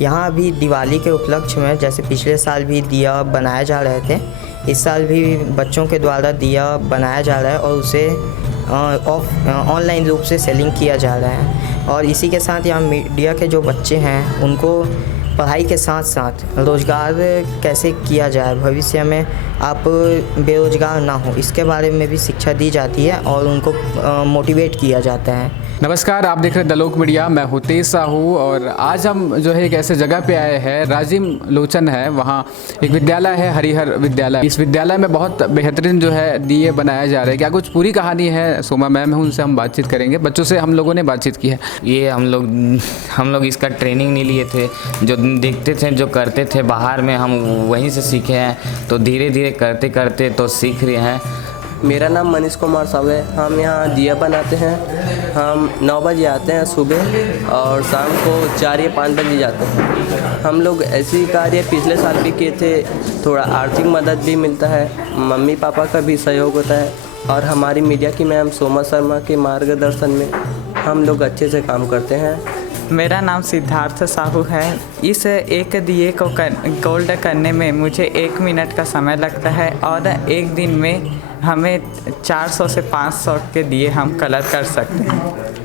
यहाँ अभी दिवाली के उपलक्ष्य में जैसे पिछले साल भी दिया बनाए जा रहे थे, इस साल भी बच्चों के द्वारा दिया बनाया जा रहा है और उसे ऑनलाइन रूप से सेलिंग किया जा रहा है। और इसी के साथ यहाँ मीडिया के जो बच्चे हैं उनको पढ़ाई के साथ साथ रोज़गार कैसे किया जाए, भविष्य में आप बेरोज़गार ना हो, इसके बारे में भी शिक्षा दी जाती है और उनको मोटिवेट किया जाता है। नमस्कार, आप देख रहे हैं द लोक मीडिया। मैं हूँ तेज साहू और आज हम जो है एक ऐसे जगह पे आए हैं, राजिम लोचन है, वहाँ एक विद्यालय है, हरिहर विद्यालय। इस विद्यालय में बहुत बेहतरीन जो है दिए बनाया जा रहे हैं। क्या कुछ पूरी कहानी है, सोमा मैम है, उनसे हम बातचीत करेंगे। बच्चों से हम लोगों ने बातचीत की है। ये हम लोग इसका ट्रेनिंग नहीं लिए थे, जो देखते थे जो करते थे बाहर में, हम वहीं से सीखे हैं। तो धीरे धीरे करते करते तो सीख रहे हैं। मेरा नाम मनीष कुमार साहू है। हम यहाँ दिया बनाते हैं। हम 9 बजे आते हैं सुबह और शाम को 4 या 5 बजे जाते हैं। हम लोग ऐसी कार्य पिछले साल भी किए थे। थोड़ा आर्थिक मदद भी मिलता है, मम्मी पापा का भी सहयोग होता है और हमारी मीडिया की मैम सोमा शर्मा के मार्गदर्शन में हम लोग अच्छे से काम करते हैं। मेरा नाम सिद्धार्थ साहू है। इस एक दिए को गोल्ड करने में मुझे 1 मिनट का समय लगता है और एक दिन में हमें 400 से 500 के दिए हम कलर कर सकते हैं।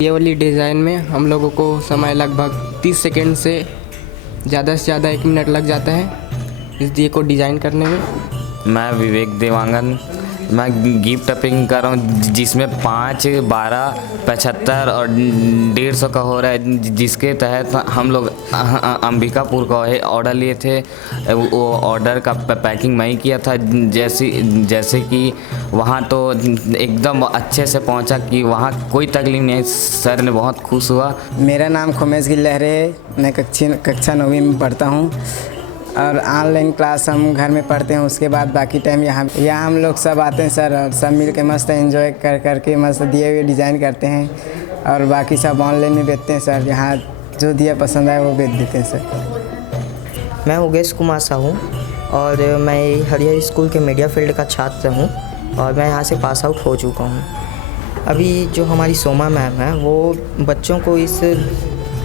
ये वाली डिज़ाइन में हम लोगों को समय लगभग 30 सेकेंड से ज़्यादा 1 मिनट लग जाता है इस दिए को डिज़ाइन करने में। मैं विवेक देवांगन, मैं गिफ्ट टपिंग कर रहा हूँ, जिसमें 5, 12, 75 और 150 का हो रहा है, जिसके तहत हम लोग अंबिकापुर का ऑर्डर लिए थे। वो ऑर्डर का पैकिंग मैं ही किया था। जैसे कि वहाँ तो एकदम अच्छे से पहुँचा कि वहाँ कोई तकलीफ नहीं है। सर ने बहुत खुश हुआ। मेरा नाम खोमेश गिल लहरे है। मैं कक्षा 9वीं में पढ़ता हूँ और ऑनलाइन क्लास हम घर में पढ़ते हैं। उसके बाद बाकी टाइम यहाँ हम लोग सब आते हैं सर, और सब मिल के मस्त एंजॉय करके मस्त दिए हुए डिज़ाइन करते हैं और बाकी सब ऑनलाइन में बेचते हैं सर। यहाँ जो दिया पसंद आए वो बेच देते हैं सर। मैं योगेश कुमार साहू और मैं हरिहर स्कूल के मीडिया फील्ड का छात्र हूँ और मैं यहाँ से पास आउट हो चुका हूँ। अभी जो हमारी सोमा मैम है वो बच्चों को इस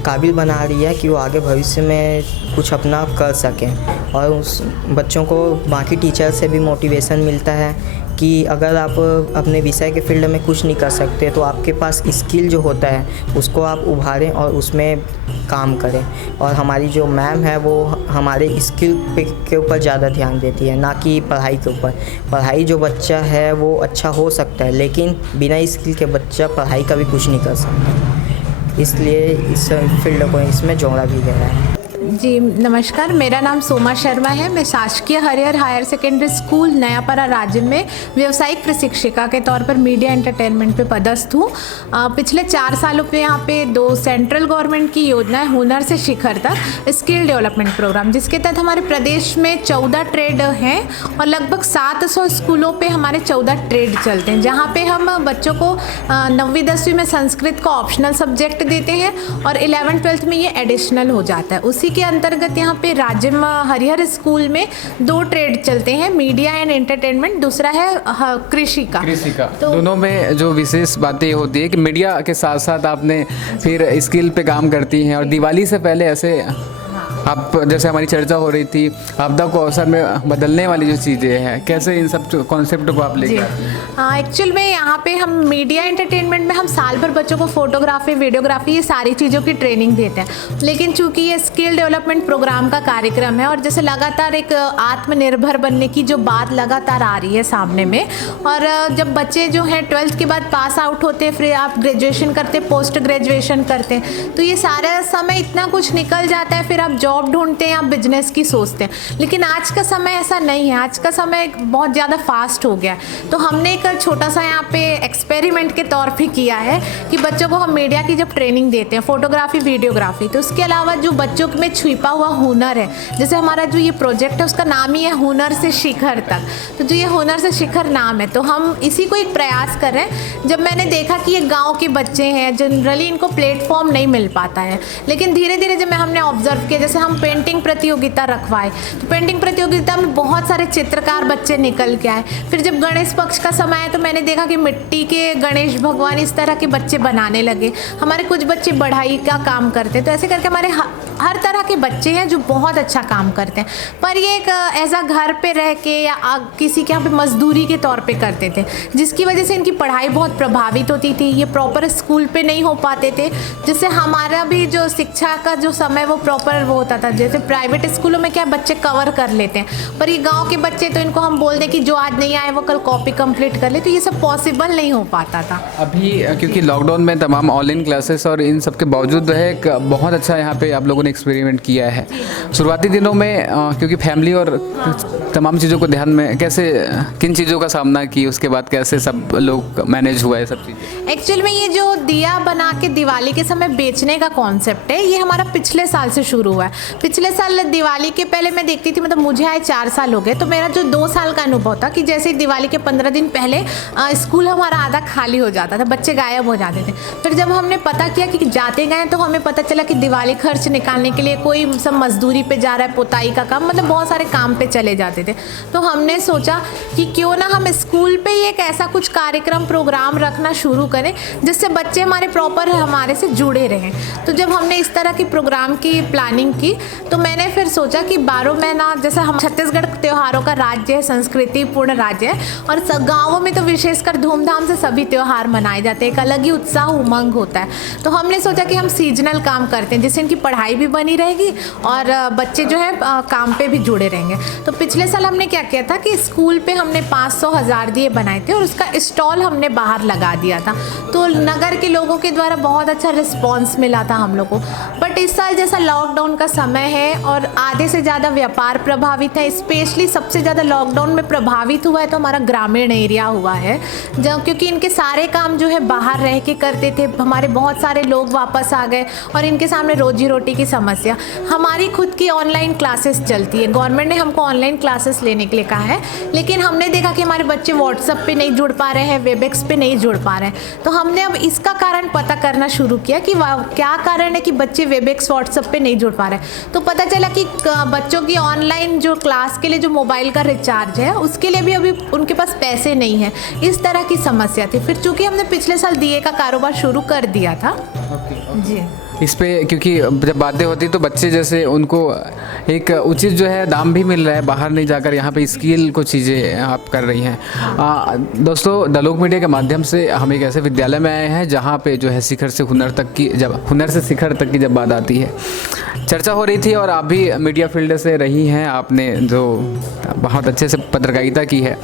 काबिल बना रही है कि वो आगे भविष्य में कुछ अपना कर सकें और उस बच्चों को बाकी टीचर से भी मोटिवेशन मिलता है कि अगर आप अपने विषय के फील्ड में कुछ नहीं कर सकते तो आपके पास स्किल जो होता है उसको आप उभारें और उसमें काम करें। और हमारी जो मैम है वो हमारे स्किल के ऊपर ज़्यादा ध्यान देती है, ना कि पढ़ाई के ऊपर। पढ़ाई जो बच्चा है वो अच्छा हो सकता है, लेकिन बिना स्किल के बच्चा पढ़ाई का भी कुछ नहीं कर सकता, इसलिए इस फील्ड को इसमें जोड़ा भी गया है। जी नमस्कार, मेरा नाम सोमा शर्मा है। मैं शासकीय Harihar higher secondary school Nayapara Rajim में व्यावसायिक प्रशिक्षिका के तौर पर मीडिया एंटरटेनमेंट पे पदस्थ हूँ। पिछले 4 सालों पे यहाँ पे 2 सेंट्रल गवर्नमेंट की योजनाएं, हुनर से शिखर तक स्किल डेवलपमेंट प्रोग्राम, जिसके तहत हमारे प्रदेश में 14 ट्रेड हैं और लगभग 700 स्कूलों पे हमारे 14 ट्रेड चलते हैं, जहाँ पे हम बच्चों को 9वीं 10वीं में संस्कृत को ऑप्शनल सब्जेक्ट देते हैं और 11th 12th में ये एडिशनल हो जाता है। उसी के अंतर्गत यहाँ पे राजिम हरिहर स्कूल में 2 ट्रेड चलते हैं, मीडिया एंड एंटरटेनमेंट, दूसरा है कृषि का। तो दोनों में जो विशेष बातें होती है कि मीडिया के साथ साथ आपने फिर स्किल पे काम करती हैं और दिवाली से पहले ऐसे आप जैसे हमारी चर्चा हो रही थी आपदा को अवसर में बदलने वाली जो चीज़ें हैं, कैसे इन सब कॉन्सेप्ट को आप लेके आते हैं? हाँ, एक्चुअल में यहाँ पे हम मीडिया एंटरटेनमेंट में हम साल भर बच्चों को फोटोग्राफी, वीडियोग्राफी, ये सारी चीज़ों की ट्रेनिंग देते हैं। लेकिन चूंकि ये स्किल डेवलपमेंट प्रोग्राम का कार्यक्रम है और जैसे लगातार एक आत्मनिर्भर बनने की जो बात लगातार आ रही है सामने में, और जब बच्चे जो हैं 12th के बाद पास आउट होते हैं, फिर आप ग्रेजुएशन करते, पोस्ट ग्रेजुएशन करते हैं, तो ये सारा समय इतना कुछ निकल जाता है, फिर आप जॉब ढूंढते हैं, आप बिजनेस की सोचते हैं। लेकिन आज का समय ऐसा नहीं है, आज का समय बहुत ज़्यादा फास्ट हो गया है। तो हमने एक छोटा सा यहाँ पे एक्सपेरिमेंट के तौर पे किया है कि बच्चों को हम मीडिया की जब ट्रेनिंग देते हैं, फोटोग्राफी, वीडियोग्राफी, तो उसके अलावा जो बच्चों में छिपा हुआ हुनर है, जैसे हमारा जो ये प्रोजेक्ट है उसका नाम ही है हुनर से शिखर तक, तो जो ये हुनर से शिखर नाम है, तो हम इसी को एक प्रयास कर रहे हैं। जब मैंने देखा कि ये गाँव के बच्चे हैं, जनरली इनको प्लेटफॉर्म नहीं मिल पाता है, लेकिन धीरे धीरे जब हमने ऑब्जर्व किया, जैसे हम पेंटिंग प्रतियोगिता रखवाए, तो पेंटिंग प्रतियोगिता में बहुत सारे चित्रकार बच्चे निकल के आए। फिर जब गणेश पक्ष का समय है तो मैंने देखा कि मिट्टी के गणेश भगवान इस तरह के बच्चे बनाने लगे। हमारे कुछ बच्चे बढ़ाई का काम करते, तो ऐसे करके हमारे हर तरह के बच्चे हैं जो बहुत अच्छा काम करते हैं, पर ये एक ऐसा घर पे रह के या किसी के यहाँ पे मजदूरी के तौर पे करते थे, जिसकी वजह से इनकी पढ़ाई बहुत प्रभावित होती थी। ये प्रॉपर स्कूल पे नहीं हो पाते थे, जिससे हमारा भी जो शिक्षा का जो समय वो प्रॉपर वो होता था। जैसे प्राइवेट स्कूलों में क्या बच्चे कवर कर लेते हैं, पर ये गाँव के बच्चे तो इनको हम बोल दें कि जो आज नहीं आए वो कल कॉपी कंप्लीट कर ले, तो ये सब पॉसिबल नहीं हो पाता था। अभी क्योंकि लॉकडाउन में तमाम ऑनलाइन क्लासेस और इन सब के बावजूद जो है एक बहुत अच्छा यहाँ पे आप लोगों ने एक्सपेरिमेंट किया है। शुरुआती दिनों में क्योंकि फैमिली और तमाम चीज़ों को ध्यान में कैसे किन चीज़ों का सामना की, उसके बाद कैसे सब लोग मैनेज हुआ है सब चीज़ें? एक्चुअल में ये जो दिया बना के दिवाली के समय बेचने का कॉन्सेप्ट है, ये हमारा पिछले साल से शुरू हुआ है। पिछले साल दिवाली के पहले मैं देखती थी, मतलब मुझे आए 4 साल हो गए, तो मेरा जो 2 साल का अनुभव था कि जैसे दिवाली के 15 दिन पहले स्कूल हमारा आधा खाली हो जाता था, बच्चे गायब हो जाते थे। फिर जब हमने पता किया कि जाते गए तो हमें पता चला कि दिवाली खर्च निकालने के लिए कोई सब मजदूरी पे जा रहा है, पोताई का काम, मतलब बहुत सारे काम पे चले जाते थे। तो हमने सोचा कि क्यों ना हम स्कूल पे ही एक ऐसा कुछ कार्यक्रम प्रोग्राम रखना शुरू करें जिससे बच्चे हमारे प्रॉपर हमारे से जुड़े रहें। तो जब हमने इस तरह की प्रोग्राम की प्लानिंग की तो मैंने फिर सोचा कि 12 महीना, जैसे हम छत्तीसगढ़ त्योहारों का राज्य है, संस्कृति पूर्ण राज्य है, और गाँवों में तो विशेषकर धूमधाम से सभी त्यौहार मनाए जाते हैं, एक अलग ही उत्साह उमंग होता है। तो हमने सोचा कि हम सीजनल काम करते हैं जिससे इनकी पढ़ाई भी बनी रहेगी और बच्चे जो है काम पे भी जुड़े रहेंगे। तो पिछले साल हमने क्या किया था कि स्कूल पे हमने 500,000 दिए बनाए थे और उसका स्टॉल हमने बाहर लगा दिया था। तो नगर के लोगों के द्वारा बहुत अच्छा रिस्पॉन्स मिला था हम लोग को। बट इस साल जैसा लॉकडाउन का समय है और आधे से ज़्यादा व्यापार प्रभावित है, स्पेशली सबसे ज़्यादा लॉकडाउन में प्रभावित हुआ है तो हमारा ग्रामीण एरिया हुआ है, जब क्योंकि इनके सारे काम जो है बाहर रह के करते थे, हमारे बहुत सारे लोग वापस आ गए और इनके सामने रोजी रोटी की समस्या। हमारी खुद की ऑनलाइन क्लासेस चलती है, गवर्नमेंट ने हमको ऑनलाइन क्लासेस लेने के लिए कहा है, लेकिन हमने देखा कि हमारे बच्चे व्हाट्सएप पे नहीं जुड़ पा रहे हैं, वेबएक्स पे नहीं जुड़ पा रहे हैं। तो हमने अब इसका कारण पता करना शुरू किया कि क्या कारण है कि बच्चे वेबएक्स व्हाट्सएप पे नहीं जुड़ पा रहे हैं। तो पता चला कि बच्चों की ऑनलाइन जो क्लास के लिए जो मोबाइल का रिचार्ज है उसके लिए भी अभी उनके पास पैसे नहीं है, इस तरह की समस्या थी। फिर चूँकि हमने पिछले साल दिए का कारोबार शुरू कर दिया था जी। इस पे क्योंकि जब बातें होती तो बच्चे जैसे उनको एक उचित जो है दाम भी मिल रहा है, बाहर नहीं जाकर यहाँ पे स्किल को चीज़ें आप कर रही हैं। दोस्तों, द लोक मीडिया के माध्यम से हम एक ऐसे विद्यालय में आए हैं जहाँ पे जो है शिखर से हुनर तक की, जब हुनर से शिखर तक की जब बात आती है, चर्चा हो रही थी और आप भी मीडिया फील्ड से रही हैं, आपने जो बहुत अच्छे से पत्रकारिता की है।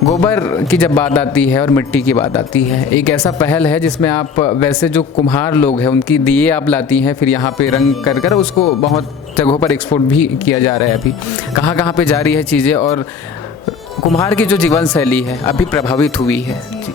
गोबर की जब बात आती है और मिट्टी की बात आती है, एक ऐसा पहल है जिसमें आप वैसे जो कुम्हार लोग हैं उनकी दिए आप लाती हैं, फिर यहाँ पे रंग कर कर उसको बहुत जगहों पर एक्सपोर्ट भी किया जा रहा है। अभी कहाँ कहाँ पे जा रही है चीज़ें और कुम्हार की जो जीवन शैली है अभी प्रभावित हुई है जी?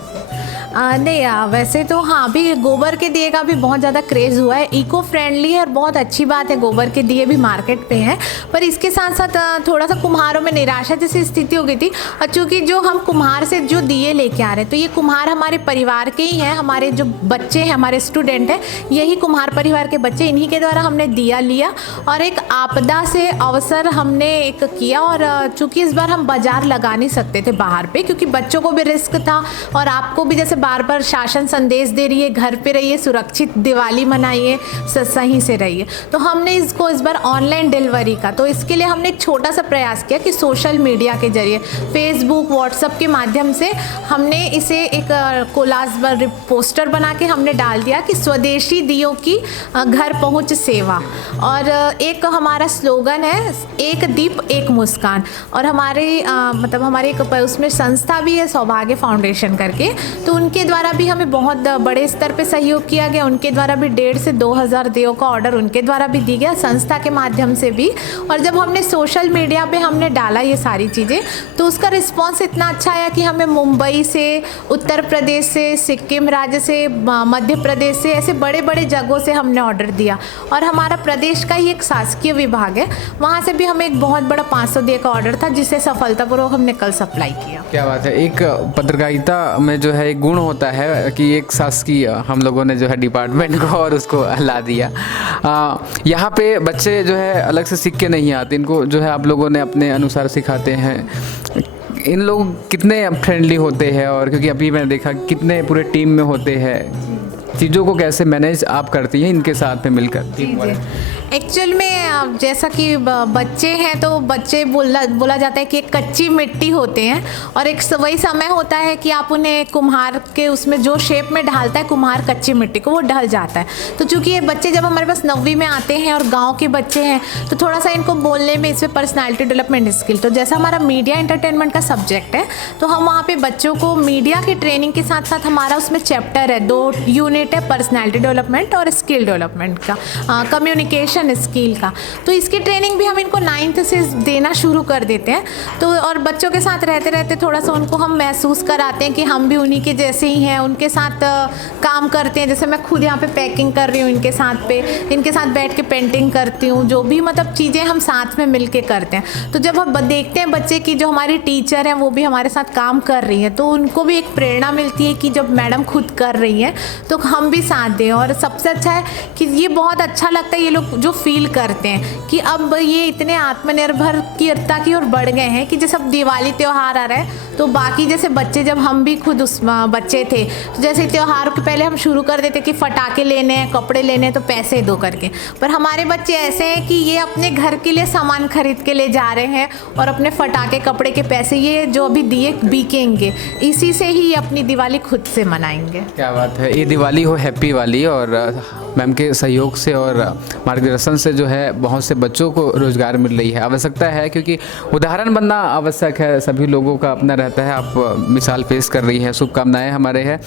नहीं, वैसे तो हाँ, अभी गोबर के दिए का भी बहुत ज़्यादा क्रेज़ हुआ है, इको फ्रेंडली है और बहुत अच्छी बात है, गोबर के दिए भी मार्केट पे हैं। पर इसके साथ साथ थोड़ा सा कुम्हारों में निराशा जैसी स्थिति हो गई थी, और चूँकि जो हम कुम्हार से जो दिए लेके आ रहे हैं तो ये कुम्हार हमारे परिवार के ही हैं, हमारे जो बच्चे हैं, हमारे स्टूडेंट हैं, यही कुम्हार परिवार के बच्चे, इन्हीं के द्वारा हमने दिया लिया और एक आपदा से अवसर हमने एक किया। और चूँकि इस बार हम बाज़ार लगा नहीं सकते थे बाहर पे, क्योंकि बच्चों को भी रिस्क था और आपको भी जैसे बार बार शासन संदेश दे रही है घर पे रहिए, सुरक्षित दिवाली मनाइए, सही से रहिए। तो हमने इसको इस बार ऑनलाइन डिलीवरी का, तो इसके लिए हमने एक छोटा सा प्रयास किया कि सोशल मीडिया के जरिए फेसबुक व्हाट्सएप के माध्यम से हमने इसे एक कोलाज पोस्टर बना के हमने डाल दिया कि स्वदेशी दियों की घर पहुंच सेवा, और एक हमारा स्लोगन है एक दीप एक मुस्कान। और हमारे मतलब हमारे एक उसमें संस्था भी है सौभाग्य फाउंडेशन करके, तो उनके द्वारा भी हमें बहुत बड़े स्तर पे सहयोग किया गया, उनके द्वारा भी 1,500 से 2,000 दियों का ऑर्डर उनके द्वारा भी दी गया, संस्था के माध्यम से भी। और जब हमने सोशल मीडिया पे हमने डाला ये सारी चीज़ें तो उसका रिस्पांस इतना अच्छा आया कि हमें मुंबई से, उत्तर प्रदेश से, सिक्किम राज्य से, मध्य प्रदेश से, ऐसे बड़े बड़े जगहों से हमने ऑर्डर दिया। और हमारा प्रदेश का ही एक शासकीय विभाग है, वहाँ से भी हमें एक बहुत बड़ा 500 दिए का ऑर्डर था जिसे सफलतापूर्वक हमने कल सप्लाई किया। क्या बात है, एक पत्रकारिता में जो है एक गुण होता है कि एक शासकीय हम लोगों ने जो है डिपार्टमेंट को और उसको ला दिया। यहाँ पे बच्चे जो है अलग से सीख के नहीं आते, इनको जो है आप लोगों ने अपने अनुसार सिखाते हैं। इन लोग कितने फ्रेंडली होते हैं और क्योंकि अभी मैंने देखा कितने पूरे टीम में होते हैं, चीज़ों को कैसे मैनेज आप करती हैं इनके साथ में मिलकर? जी जी। एक्चुअल में जैसा कि बच्चे हैं तो बच्चे बोला जाता है कि एक कच्ची मिट्टी होते हैं और एक वही समय होता है कि आप उन्हें कुम्हार के उसमें जो शेप में ढालता है कुम्हार कच्ची मिट्टी को, वो ढल जाता है। तो चूंकि ये बच्चे जब हमारे पास 9वीं में आते हैं और गांव के बच्चे हैं तो थोड़ा सा इनको बोलने में इसमें पर्सनालिटी डेवलपमेंट स्किल, तो जैसा हमारा मीडिया एंटरटेनमेंट का सब्जेक्ट है तो हम वहाँ पे बच्चों को मीडिया की ट्रेनिंग के साथ साथ हमारा उसमें चैप्टर है, 2 यूनिट है, पर्सनालिटी डेवलपमेंट और स्किल डेवलपमेंट का, कम्युनिकेशन स्किल का। तो इसकी ट्रेनिंग भी हम इनको 9th से देना शुरू कर देते हैं। तो और बच्चों के साथ रहते रहते थोड़ा सा उनको हम महसूस कराते हैं कि हम भी उन्हीं के जैसे ही हैं, उनके साथ काम करते हैं। जैसे मैं खुद यहाँ पे पैकिंग कर रही हूँ इनके साथ बैठ के पेंटिंग करती हूँ, जो भी मतलब चीज़ें हम साथ में मिल के करते हैं। तो जब हम देखते हैं बच्चे की जो हमारी टीचर हैं वो भी हमारे साथ काम कर रही हैं तो उनको भी एक प्रेरणा मिलती है कि जब मैडम खुद कर रही हैं तो हम भी साथ दें। और सबसे अच्छा है कि ये बहुत अच्छा लगता है ये लोग जो फील करते हैं कि अब ये इतने आत्मनिर्भरता की ओर बढ़ गए हैं कि जैसे अब दिवाली त्यौहार आ रहा है तो बाकी जैसे बच्चे, जब हम भी खुद उस बच्चे थे तो जैसे त्यौहार के पहले हम शुरू कर देते कि फटाके लेने हैं, कपड़े लेने हैं तो पैसे दो करके, पर हमारे बच्चे ऐसे हैं कि ये अपने घर के लिए सामान खरीद के ले जा रहे हैं और अपने फटाके कपड़े के पैसे ये जो अभी दिए बिकेंगे इसी से ही अपनी दिवाली खुद से मनाएंगे। क्या बात है, ये दिवाली हो हैप्पी वाली, और मैम के सहयोग से और मार्गदर्शन से जो है बहुत से बच्चों को रोज़गार मिल रही है। आवश्यकता है क्योंकि उदाहरण बनना आवश्यक है, सभी लोगों का अपना रहता है। आप मिसाल पेश कर रही हैं, शुभकामनाएं हमारे हैं।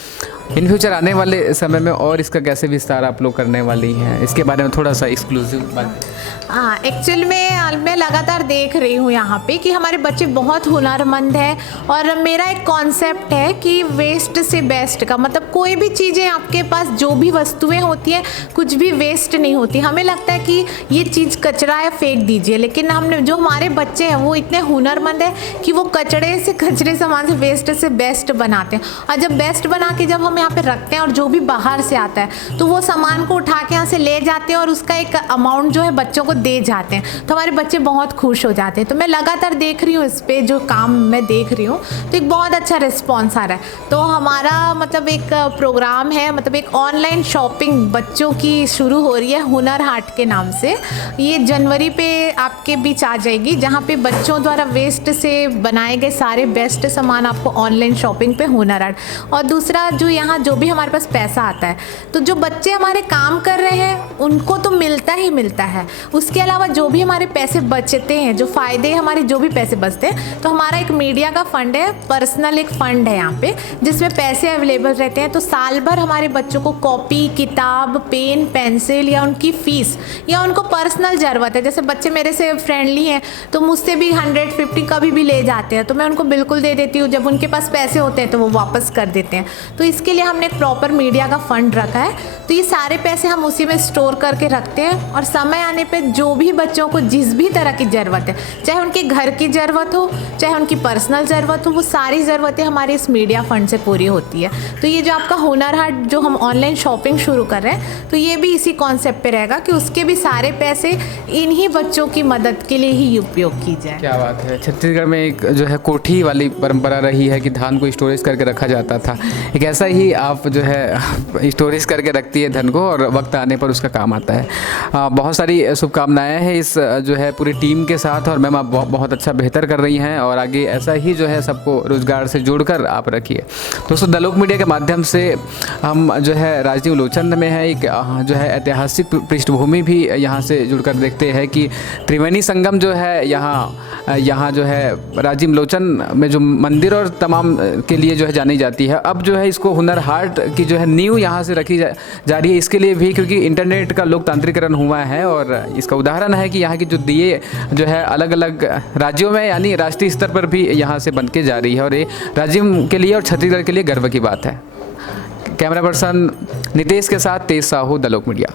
इन फ्यूचर आने वाले समय में और इसका कैसे विस्तार आप लोग करने वाली हैं, इसके बारे में थोड़ा सा एक्सक्लूसिव बात। हाँ, एक्चुअल में मैं लगातार देख रही हूँ यहाँ पे कि हमारे बच्चे बहुत हुनरमंद हैं और मेरा एक कॉन्सेप्ट है कि वेस्ट से बेस्ट का मतलब कोई भी चीज़ें आपके पास जो भी वस्तुएं होती हैं कुछ भी वेस्ट नहीं होती। हमें लगता है कि ये चीज़ कचरा है फेंक दीजिए, लेकिन हमने जो हमारे बच्चे हैं वो इतने हुनरमंद हैं कि वो कचरे सामान से वेस्ट से बेस्ट बनाते हैं। और जब बेस्ट बना के जब हम यहाँ पे रखते हैं और जो भी बाहर से आता है तो वो सामान को उठा के यहाँ से ले जाते हैं और उसका एक अमाउंट जो है बच्चों को दे जाते हैं, तो हमारे बच्चे बहुत खुश हो जाते हैं। तो मैं लगातार देख रही हूँ इस पर जो काम मैं देख रही हूँ तो एक बहुत अच्छा रिस्पॉन्स आ रहा है। तो हमारा मतलब एक प्रोग्राम है, मतलब एक ऑनलाइन शॉपिंग बच्चों की शुरू हो रही है हुनर हाट के नाम से। ये जनवरी पे आपके बीच आ जाएगी, जहाँ पे बच्चों द्वारा वेस्ट से बनाए गए सारे बेस्ट सामान आपको ऑनलाइन शॉपिंग पे हुनर हाट। और दूसरा जो यहाँ जो भी हमारे पास पैसा आता है तो जो बच्चे हमारे काम कर रहे हैं उनको तो मिलता ही मिलता है, उसके अलावा जो भी हमारे पैसे बचते हैं, जो फ़ायदे हमारे जो भी पैसे बचते हैं, तो हमारा एक मीडिया का फंड है, पर्सनल एक फ़ंड है यहाँ पे जिसमें पैसे अवेलेबल रहते हैं। तो साल भर हमारे बच्चों को कॉपी, किताब, पेन, पेंसिल या उनकी फ़ीस या उनको पर्सनल ज़रूरत है, जैसे बच्चे मेरे से फ्रेंडली हैं तो मुझसे भी 150 कभी भी ले जाते हैं तो मैं उनको बिल्कुल दे देती हूँ। जब उनके पास पैसे होते हैं तो वो वापस कर देते हैं। तो इसके लिए हमने एक प्रॉपर मीडिया का फ़ंड रखा है, तो ये सारे पैसे हम उसी में स्टोर करके रखते हैं और समय आने पे जो भी बच्चों को जिस भी तरह की ज़रूरत है, चाहे उनके घर की ज़रूरत हो, चाहे उनकी पर्सनल ज़रूरत हो, वो सारी ज़रूरतें हमारी इस मीडिया फ़ंड से पूरी होती है। तो ये जो आपका हुनर हाट जो हम ऑनलाइन शॉपिंग शुरू कर रहे हैं तो ये भी इसी कॉन्सेप्ट पे रहेगा कि उसके भी सारे पैसे इन्हीं बच्चों की मदद के लिए ही उपयोग की जाए। क्या बात है, छत्तीसगढ़ में एक जो है कोठी वाली परंपरा रही है कि धान को स्टोरेज करके रखा जाता था, एक ऐसा ही आप जो है स्टोरेज करके रखती है धन को और वक्त आने पर उसका काम आता है। बहुत सारी शुभकामनाएं हैं इस जो है पूरी टीम के साथ, और मैम आप बहुत अच्छा बेहतर कर रही हैं और आगे ऐसा ही जो है सबको रोज़गार से जोड़कर आप रखिए। दोस्तों, द लोक मीडिया के माध्यम से हम जो है राजीव लोचन में है एक जो है ऐतिहासिक पृष्ठभूमि भी यहाँ से जुड़कर देखते हैं कि त्रिवेणी संगम जो है यहाँ जो है राजीव लोचन में जो मंदिर और तमाम के लिए जो है जानी जाती है, अब जो है इसको हुनर हाट की जो है नींव यहाँ से रखी जा रही है, इसके लिए भी क्योंकि इंटरनेट का लोकतांत्रिकरण हुआ है और इसका उदाहरण है कि यहाँ की जो दिए जो है अलग अलग राज्यों में यानी राष्ट्रीय स्तर पर भी यहाँ से बन के जा रही है और ये राज्य के लिए और छत्तीसगढ़ के लिए गर्व की बात है। कैमरा पर्सन नितेश के साथ तेज साहू, द लोक मीडिया।